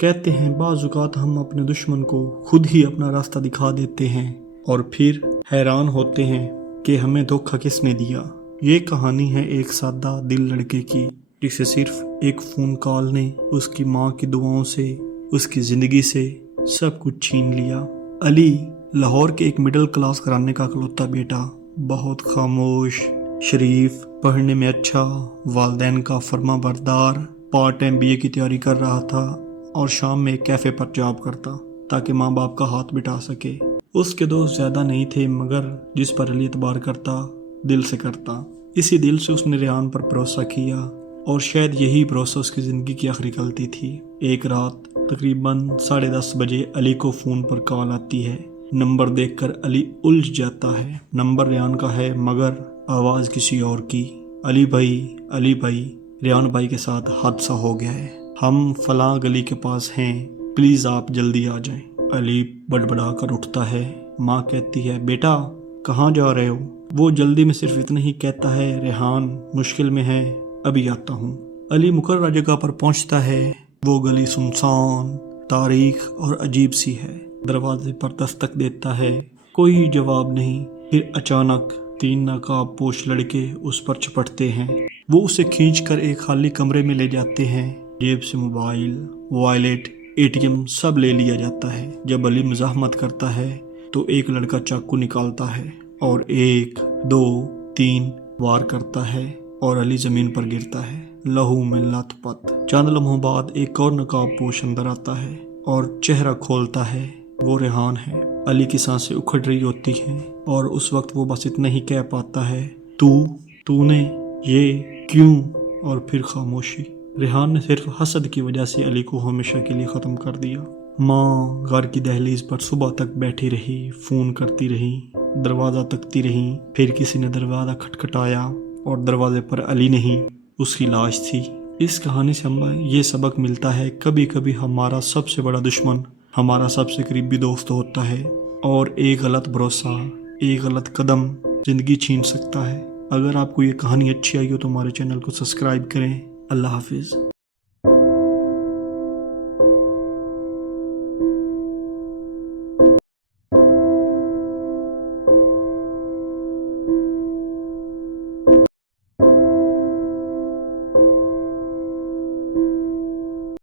کہتے ہیں بعض اوقات ہم اپنے دشمن کو خود ہی اپنا راستہ دکھا دیتے ہیں اور پھر حیران ہوتے ہیں کہ ہمیں دھوکہ کس نے دیا۔ یہ کہانی ہے ایک سادہ دل لڑکے کی جسے صرف ایک فون کال نے اس کی ماں کی دعاؤں سے، اس کی زندگی سے سب کچھ چھین لیا۔ علی لاہور کے ایک مڈل کلاس گھرانے کا اکلوتا بیٹا، بہت خاموش، شریف، پڑھنے میں اچھا، والدین کا فرما بردار، پارٹ ٹائم BA کی تیاری کر رہا تھا اور شام میں ایک کیفے پر جاب کرتا تاکہ ماں باپ کا ہاتھ بٹا سکے۔ اس کے دوست زیادہ نہیں تھے مگر جس پر علی اعتبار کرتا دل سے کرتا۔ اسی دل سے اس نے ریحان پر بھروسہ کیا اور شاید یہی بھروسہ اس کی زندگی کی آخری غلطی تھی۔ ایک رات تقریباً 10:30 بجے علی کو فون پر کال آتی ہے۔ نمبر دیکھ کر علی الجھ جاتا ہے۔ نمبر ریحان کا ہے مگر آواز کسی اور کی۔ علی بھائی، ریحان بھائی کے ساتھ حادثہ ہو گیا ہے، ہم فلاں گلی کے پاس ہیں، پلیز آپ جلدی آ جائیں۔ علی بڑبڑا کر اٹھتا ہے۔ ماں کہتی ہے بیٹا کہاں جا رہے ہو؟ وہ جلدی میں صرف اتنا ہی کہتا ہے ریحان مشکل میں ہے، ابھی آتا ہوں۔ علی مقررہ جگہ پر پہنچتا ہے۔ وہ گلی سنسان، تاریخ اور عجیب سی ہے۔ دروازے پر دستک دیتا ہے، کوئی جواب نہیں۔ پھر اچانک 3 نقاب پوش لڑکے اس پر چپٹتے ہیں۔ وہ اسے کھینچ کر ایک خالی کمرے میں لے جاتے ہیں۔ جیب سے موبائل، وائلیٹ، ATM سب لے لیا جاتا ہے۔ جب علی مزاحمت کرتا ہے تو ایک لڑکا چاقو نکالتا ہے اور 1 2 3 وار کرتا ہے اور علی زمین پر گرتا ہے، لہو میں لت پت۔ چند لمحوں بعد ایک اور نقاب پوش اندر آتا ہے اور چہرہ کھولتا ہے۔ وہ ریحان ہے۔ علی کی سانسیں اکھڑ رہی ہوتی ہیں اور اس وقت وہ بس اتنا ہی کہہ پاتا ہے، تو نے یہ کیوں؟ اور پھر خاموشی۔ ریحان نے صرف حسد کی وجہ سے علی کو ہمیشہ کے لیے ختم کر دیا۔ ماں گھر کی دہلیز پر صبح تک بیٹھی رہی، فون کرتی رہی، دروازہ تکتی رہی۔ پھر کسی نے دروازہ کھٹکھٹایا اور دروازے پر علی نہیں، اس کی لاش تھی۔ اس کہانی سے ہمیں یہ سبق ملتا ہے، کبھی کبھی ہمارا سب سے بڑا دشمن ہمارا سب سے قریبی دوست ہوتا ہے اور ایک غلط بھروسہ، ایک غلط قدم زندگی چھین سکتا ہے۔ اگر آپ کو یہ کہانی اچھی آئی ہو تو ہمارے چینل کو سبسکرائب کریں۔ اللہ حافظ۔